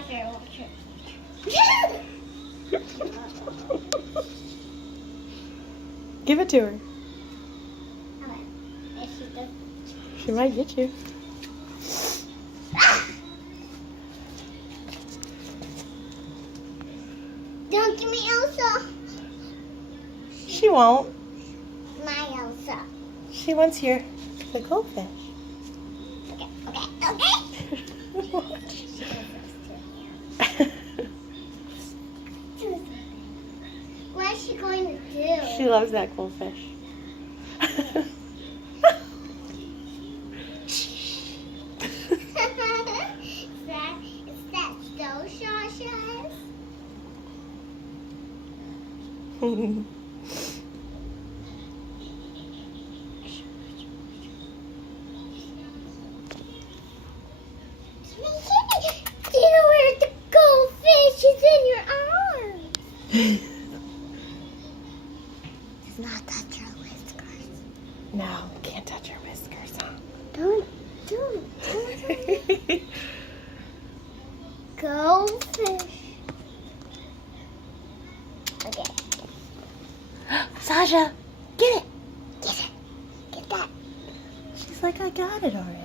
watch it, watch it. Give it to her. Okay. If she does. She might get you. Don't give me Elsa. She won't. My Elsa. She wants the goldfish. Okay, okay, okay. What is she going to do? She loves that goldfish. Is that so Shasha's? You know where the goldfish is in your arms. Does not touch her whiskers. No, can't touch her whiskers, huh? Don't. Goldfish. Okay. Sasha, get it. Get it. Get that. She's like, I got it already.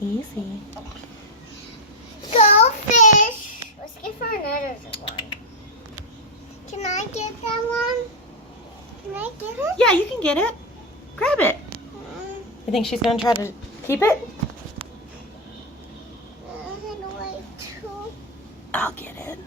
Easy. Goldfish. Let's get for another one. Can I get that one? Can I get it? Yeah, you can get it. Grab it. You think she's going to try to keep it? I don't like to. I'll get it.